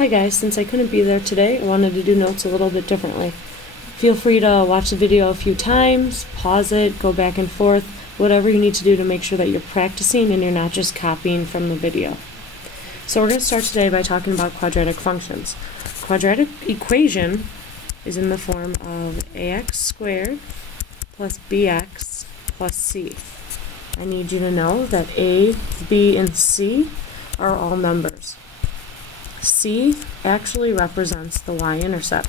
Hi guys, since I couldn't be there today, I wanted to do notes a little bit differently. Feel free to watch the video a few times, pause it, go back and forth, whatever you need to do to make sure that you're practicing and you're not just copying from the video. So we're going to start today by talking about quadratic functions. Quadratic equation is in the form of ax squared plus bx plus c. I need you to know that a, b, and c are all numbers. C actually represents the y-intercept.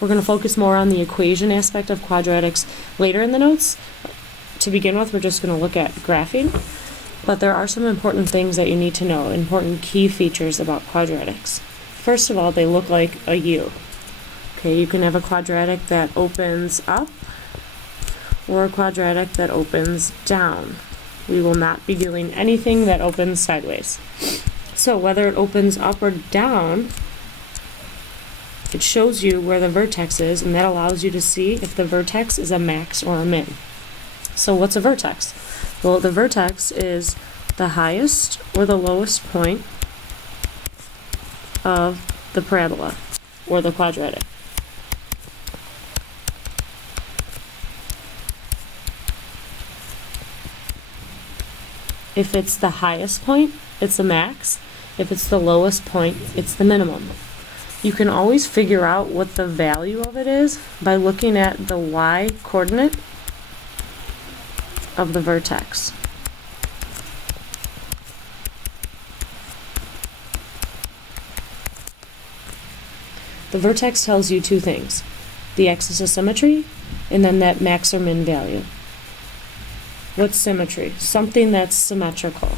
We're going to focus more on the equation aspect of quadratics later in the notes. To begin with, we're just going to look at graphing, but there are some important things that you need to know, important key features about quadratics. First of all, they look like a U. Okay, you can have a quadratic that opens up or a quadratic that opens down. We will not be doing anything that opens sideways. So whether it opens up or down, it shows you where the vertex is, and that allows you to see if the vertex is a max or a min. So what's a vertex? Well, the vertex is the highest or the lowest point of the parabola or the quadratic. If it's the highest point, it's the max. If it's the lowest point, it's the minimum. You can always figure out what the value of it is by looking at the y-coordinate of the vertex. The vertex tells you two things: the axis of symmetry and then that max or min value. What's symmetry? Something that's symmetrical.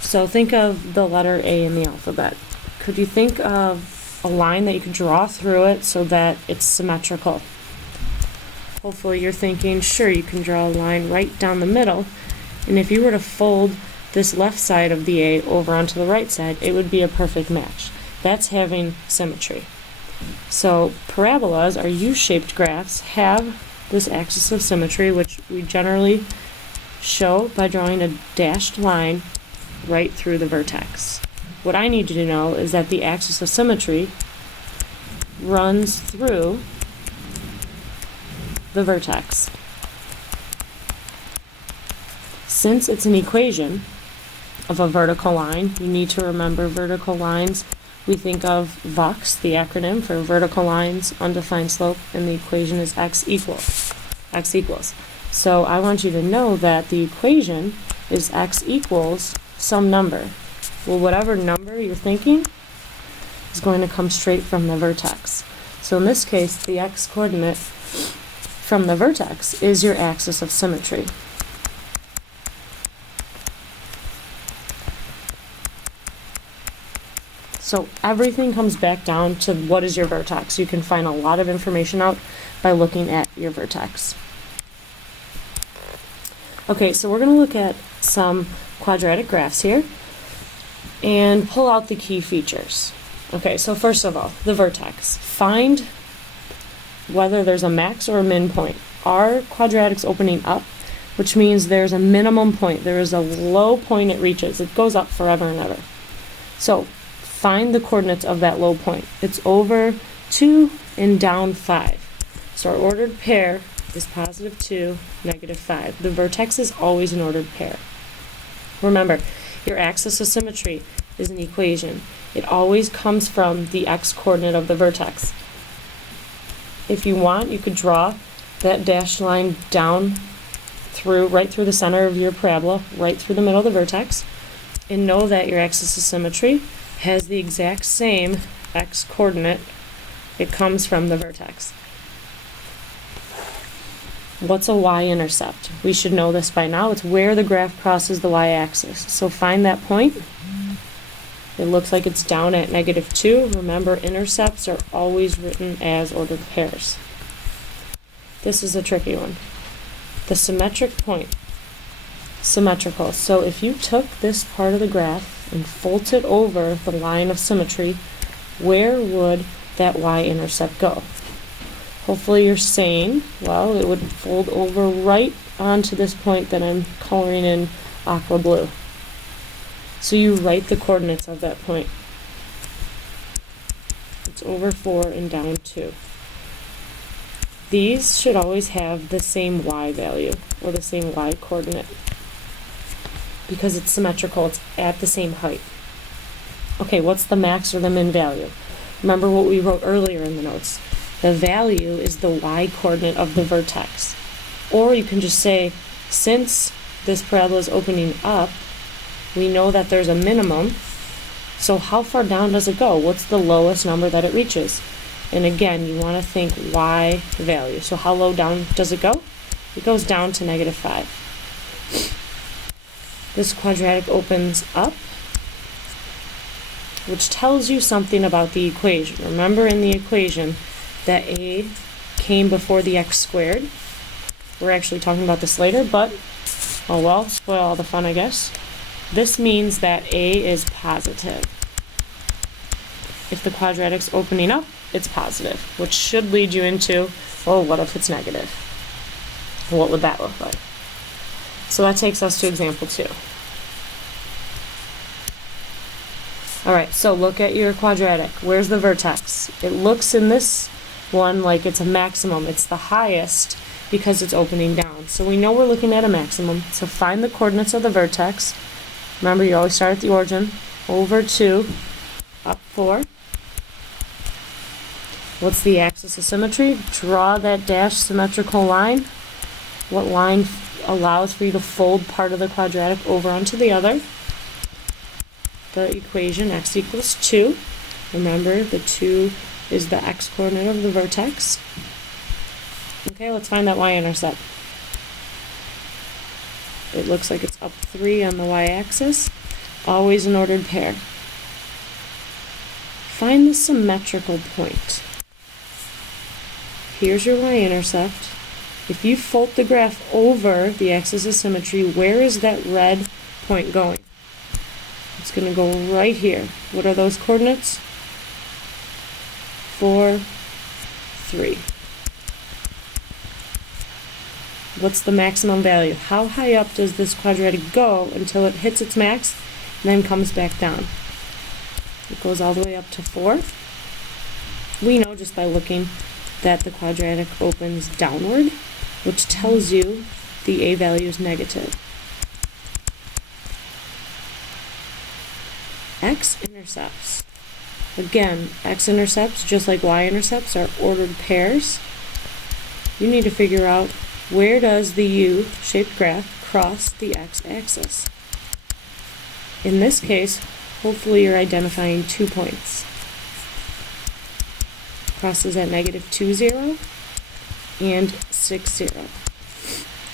So think of the letter A in the alphabet. Could you think of a line that you could draw through it so that it's symmetrical? Hopefully you're thinking, sure, you can draw a line right down the middle, and if you were to fold this left side of the A over onto the right side, it would be a perfect match. That's having symmetry. So parabolas, or U-shaped graphs, have this axis of symmetry, which we generally show by drawing a dashed line right through the vertex. What I need you to know is that the axis of symmetry runs through the vertex. Since it's an equation of a vertical line, you need to remember vertical lines. We think of VUX, the acronym for vertical lines, undefined slope, and the equation is x equals. So I want you to know that the equation is x equals some number. Well, whatever number you're thinking is going to come straight from the vertex. So in this case, the x-coordinate from the vertex is your axis of symmetry. So everything comes back down to what is your vertex. You can find a lot of information out by looking at your vertex. Okay, so we're going to look at some quadratic graphs here and pull out the key features. Okay, so first of all, the vertex. Find whether there's a max or a min point. Are quadratics opening up, which means there's a minimum point. There is a low point it reaches. It goes up forever and ever. So find the coordinates of that low point. It's over 2 and down 5. So our ordered pair is positive 2, negative 5. The vertex is always an ordered pair. Remember, your axis of symmetry is an equation. It always comes from the x-coordinate of the vertex. If you want, you could draw that dashed line down through, right through the center of your parabola, right through the middle of the vertex, and know that your axis of symmetry has the exact same x-coordinate. It comes from the vertex. What's a y-intercept? We should know this by now. It's where the graph crosses the y-axis. So find that point. It looks like it's down at negative 2. Remember, intercepts are always written as ordered pairs. This is a tricky one. The symmetric point. Symmetrical. So if you took this part of the graph and folded it over the line of symmetry, where would that y-intercept go? Hopefully you're saying, well, it would fold over right onto this point that I'm coloring in aqua blue. So you write the coordinates of that point. It's over 4 and down 2. These should always have the same y value, or the same y coordinate, because it's symmetrical, it's at the same height. Okay, what's the max or the min value? Remember what we wrote earlier in the notes. The value is the y coordinate of the vertex. Or you can just say, since this parabola is opening up, we know that there's a minimum, so how far down does it go? What's the lowest number that it reaches? And again, you want to think y value. So how low down does it go? It goes down to -5. This quadratic opens up, which tells you something about the equation. Remember in the equation that a came before the x squared. We're actually talking about this later, but oh well, spoil all the fun, I guess. This means that a is positive. If the quadratic's opening up, it's positive, which should lead you into, well, what if it's negative? What would that look like? So that takes us to example 2. Alright, so look at your quadratic. Where's the vertex? It looks in this one like it's a maximum. It's the highest because it's opening down. So we know we're looking at a maximum. So find the coordinates of the vertex. Remember, you always start at the origin. Over 2, up 4. What's the axis of symmetry? Draw that dashed symmetrical line. What line allows for you to fold part of the quadratic over onto the other? The equation x equals 2. Remember, the 2 is the x coordinate of the vertex. Okay, let's find that y-intercept. It looks like it's up 3 on the y-axis. Always an ordered pair. Find the symmetrical point. Here's your y-intercept. If you fold the graph over the axis of symmetry, where is that red point going? It's going to go right here. What are those coordinates? 4, 3. What's the maximum value? How high up does this quadratic go until it hits its max and then comes back down? It goes all the way up to 4. We know just by looking that the quadratic opens downward, which tells you the a value is negative. X-intercepts. Again, x-intercepts, just like y-intercepts, are ordered pairs. You need to figure out, where does the U-shaped graph cross the x-axis? In this case, hopefully you're identifying 2 points. Crosses at -2, 0 and 6, 0.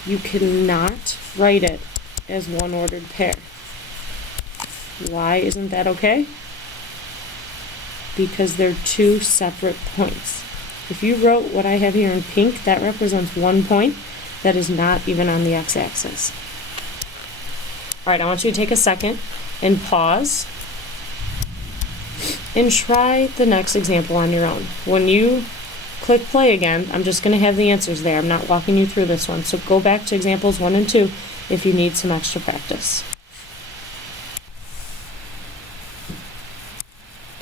You cannot write it as one ordered pair. Why isn't that okay? Because they're 2 separate points. If you wrote what I have here in pink, that represents 1 point that is not even on the x-axis. Alright, I want you to take a second and pause and try the next example on your own. When you click play again, I'm just going to have the answers there. I'm not walking you through this one. So go back to examples 1 and 2 if you need some extra practice.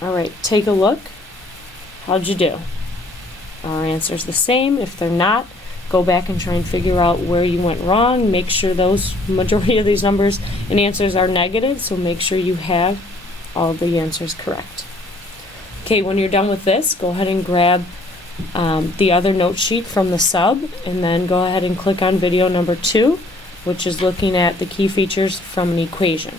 Alright, take a look. How'd you do? Our answer's the same. If they're not, go back and try and figure out where you went wrong. Make sure those majority of these numbers and answers are negative, so make sure you have all the answers correct. Okay, when you're done with this, go ahead and grab the other note sheet from the sub, and then go ahead and click on video number 2, which is looking at the key features from an equation.